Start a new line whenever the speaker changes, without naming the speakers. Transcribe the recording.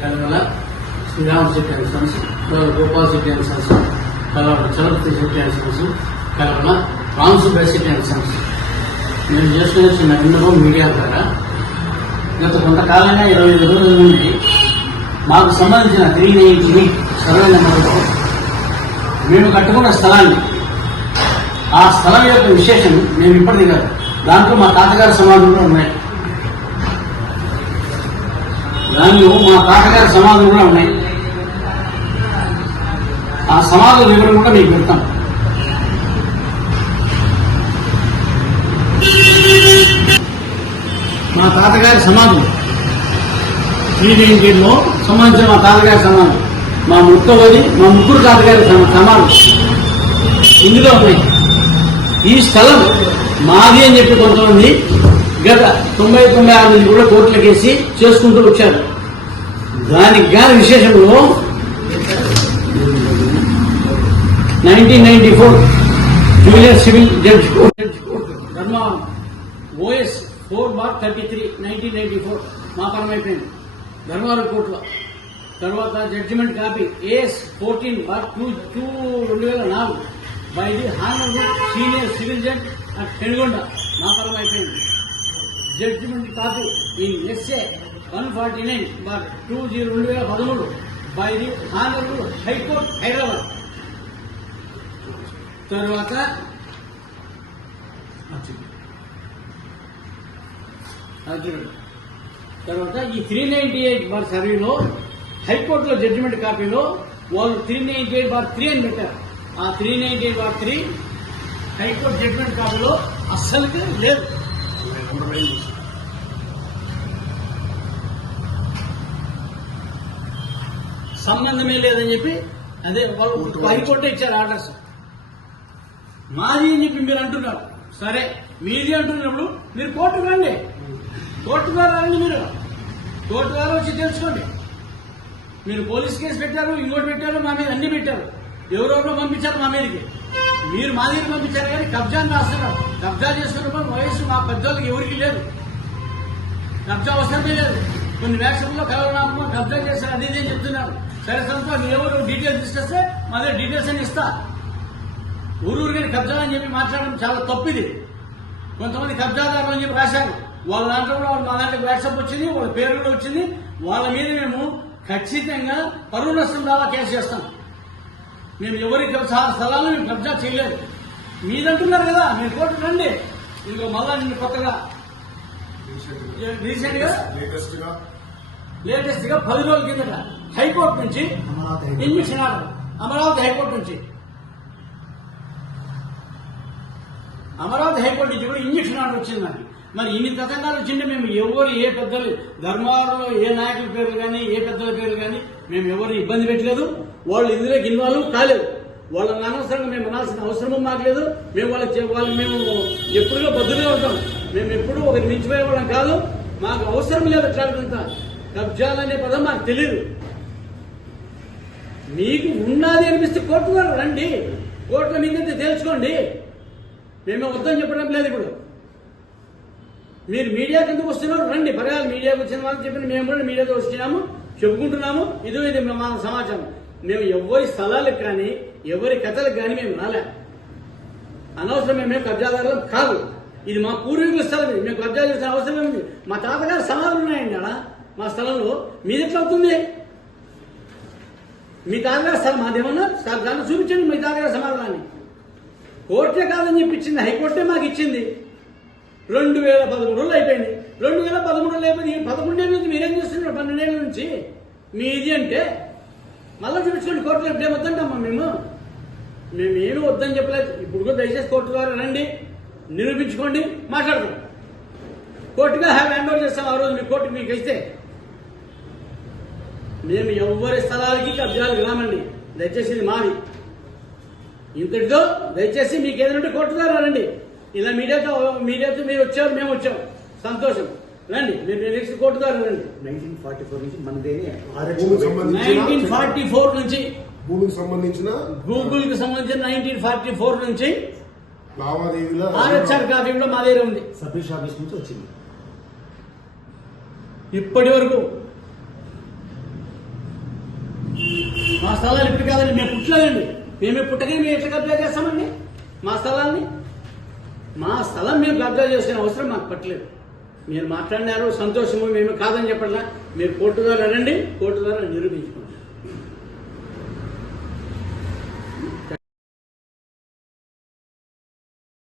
దానివల్ల Sriram Shetty and sons Gopal Shetty and sons Kalavala Chalapathi Shetty and sons Kalavala Ram Subbaiah Shetty and sons నేను చేస్తున్న చిన్న విన్నపం media ద్వారా. గత కొంతకాలంగా ఇరవై ఐదు రోజుల నుండి మాకు సంబంధించిన త్రీ నైన్టీ సర్వే నెంబర్లో మేము కట్టుకున్న స్థలాన్ని ఆ స్థలం యొక్క విశేషం మేము ఇప్పటిది కాదు. దాంట్లో మా తాతగారి సమాధులు కూడా ఉన్నాయి. దానిలో మా తాతగారి సమాధులు కూడా ఉన్నాయి. ఆ సమాధుల వివరం కూడా మీకు పెడతాం. మా తాతగారి సమాధులు. త్రీ సంబంధించిన మా తాతగారి సమాధులు. మా ముక్కవది మా ముగ్గురు తాతగారి సమాధులు. ఇందులో ఉన్నాయి. ఈ స్థలం మాది అని చెప్పి కొంతమంది గత తొంభై తొంభై ఆరు నుంచి కూడా కోర్టులకేసి చేసుకుంటూ వచ్చారు. దానికి గాని విశేషంలో nineteen ninety four junior civil judge court. Dharmavaram OS four bar thirty three nineteen ninety four. మా పరమైపోయింది ధర్మవరం కోర్టులో. తర్వాత judgement copy AS fourteen bar two two రెండు వేల నాలుగు. By the honourable senior civil judge at Penukonda. మా పరం అయిపోయింది. Judgement copy in SA one forty nine bar two zero రెండు వేల పదమూడు by the honourable high court Hyderabad తర్వాత తర్వాత ఈ త్రీ నైన్టీ ఎయిట్ బార్ సర్వీలో హైకోర్టులో జడ్జిమెంట్ కాపీలో వాళ్ళు three ninety eight bar three అని పెట్టారు. ఆ three ninety eight bar three high court judgement కాపీలో అస్సలుకి లేదు. సంబంధమే లేదని చెప్పి అదే వాళ్ళు హైకోర్టు ఇచ్చారు ఆర్డర్స్. మాది అని చెప్పి మీరు అంటున్నారు. సరే మీది అంటున్నప్పుడు మీరు కోర్టుకు రండి. కోర్టు ద్వారా రండి మీరు. కోర్టు ద్వారా వచ్చి తెలుసుకోండి. మీరు పోలీస్ కేసు పెట్టారు ఇంకోటి పెట్టారు మా మీద అన్ని పెట్టారు. ఎవరెవరో పంపించారు మా మీదకి. మీరు మా దగ్గర పంపించారు కానీ కబ్జాని రాస్తున్నారు. కబ్జా చేసుకున్నప్పుడు వయసు మా పెద్దోళ్ళకి ఎవరికి లేదు. కబ్జా అవసరమే లేదు. కొన్ని వ్యాఖ్యల్లో కలవనామో కబ్జా చేశారు అది ఇది అని చెప్తున్నారు. సరే సంతో ఎవరు డీటెయిల్స్ తీసుకొస్తే మా దగ్గర డీటెయిల్స్ అని ఇస్తా. ఊరూరు గారి కబ్జా అని చెప్పి మాట్లాడడం చాలా తప్పిది. కొంతమంది కబ్జాదారులు అని చెప్పి రాశారు. వాళ్ళ దాంట్లో కూడా మా దాంట్లో వాట్సాప్ వచ్చింది వాళ్ళ పేరు కూడా వచ్చింది. వాళ్ళ మీద మేము ఖచ్చితంగా పరువు నష్టం దావా కేసు చేస్తాం. మేము ఎవరి స్థలాలు మేము కబ్జా చేయలేదు. మీదంటున్నారు కదా మీరు కోర్టు రండి. ఇంకో మళ్ళా నిన్ను కొత్తగా.
రీసెంట్గా
లేటెస్ట్గా లేటెస్ట్గా పది రోజుల కిందట హైకోర్టు నుంచి ఇంజక్షన్ ఆర్డర్. అమరావతి హైకోర్టు నుంచి. అమరావతి హైకోర్టు నుంచి కూడా ఇంజక్షన్ ఆర్డర్ వచ్చింది నాకు. మరి ఇన్ని తతంగాలు వచ్చింటే మేము ఎవరు ఏ పెద్దలు ధర్మాలలో ఏ నాయకుల పేర్లు కానీ ఏ పెద్దల పేర్లు కానీ మేము ఎవరు ఇబ్బంది పెట్టలేదు. వాళ్ళు ఇందులోకి ఇన్వాల్వ్ కాలేదు. వాళ్ళని అనవసరంగా మేము అనాల్సిన అవసరము మాకు లేదు మేము వాళ్ళకి వాళ్ళు మేము ఎప్పుడుగా బద్దులే ఉంటాం. మేము ఎప్పుడు ఒకరి మించిపోయే వాళ్ళం కాదు. మాకు అవసరం లేదు అట్లాంటిదంతా కబ్జాలనే పదం మాకు తెలియదు మీకు ఉన్నది అనిపిస్తే కోర్టు వారు రండి. కోర్టులో మీకైతే తెలుసుకోండి మేము వద్దని చెప్పడం లేదు ఇప్పుడు. మీరు మీడియాకి కిందకు వస్తున్నారు? రండి. పర్వాలేదు మీడియాకు వచ్చిన వాళ్ళకి చెప్పిన మేము కూడా మీడియాతో వచ్చినాము చెప్పుకుంటున్నాము. ఇదో ఇది మా సమాచారం. మేము ఎవరి స్థలాలకు కానీ ఎవరి కథలకు కానీ మేము రాలే. అనవసరం మేము కబ్జాదారులం కాదు. ఇది మా పూర్వీకుల స్థలం మేము కబ్జా చేసిన అవసరం ఏముంది? మా తాతగారు సమాధులు ఉన్నాయండి ఆడ మా స్థలంలో మీది ఎట్లా అవుతుంది? మీ తాతగారు స్థలం మాదేమన్నా? దాన్ని చూపించండి మీ తాతగారి సమాధానాన్ని. కోర్టే కాదని చెప్పించింది హైకోర్టే మాకు ఇచ్చింది. రెండు వేల పదమూడులో అయిపోయింది. రెండు వేల పదమూడులో అయిపోయింది. పదకొండేళ్ళ నుంచి మీరేం చేస్తున్నారు? పన్నెండేళ్ళ నుంచి? మీది అంటే మళ్ళీ చూపించుకోండి కోర్టులో ఎప్పుడే వద్దంటామా మేము? మేము ఏమీ వద్దని చెప్పలేదు. ఇప్పుడు కూడా దయచేసి కోర్టు ద్వారా రండి నిరూపించుకోండి మాట్లాడదాం కోర్టుగా హ్యాండ్ ఓవర్ చేస్తాం ఆ రోజు మీ కోర్టు మీకు ఇస్తే. మేము ఎవ్వరి స్థలాలకి కబ్జాలకు రామండి. దయచేసి ఇది మాది. ఇంతటితో దయచేసి మీకు ఏదైనా ఉంటే కోర్టు ద్వారా రండి ఇలా మీడియాతో మీడియాతో మీరు వచ్చారు మేము వచ్చాం. సంతోషం. రండి మీరు నెక్స్ట్ కోర్టు ద్వారా రండి.
నైన్టీన్ ఫార్టీ ఫోర్ నుంచి మనదేనే
నైన్టీన్ ఫార్టీ ఫోర్ నుంచి.
భూమికి సంబంధించిన?
గూగుల్కి సంబంధించిన నైన్టీన్ ఫార్టీ ఫోర్ నుంచి.
లావాదేవీల
ఆర్హెచ్ఆర్ కాపీలో మా దగ్గర ఉంది.
రిజిస్టర్ ఆఫీస్ నుంచి వచ్చింది.
ఇప్పటి వరకు స్థలాలు ఇప్పుడు కాదండి మేము పుట్టలేదండి. మేమే పుట్టగా మేము ఎట్లా కబ్జా చేస్తామండి? మా స్థలాన్ని మా స్థలం మేము కబ్జా చేసుకునే అవసరం మాకు పట్టలేదు. మీరు మాట్లాడినారు సంతోషము మేము కాదని చెప్పట్లా. మీరు కోర్టు ద్వారా రండి కోర్టు ద్వారా నిరూపించుకోండి.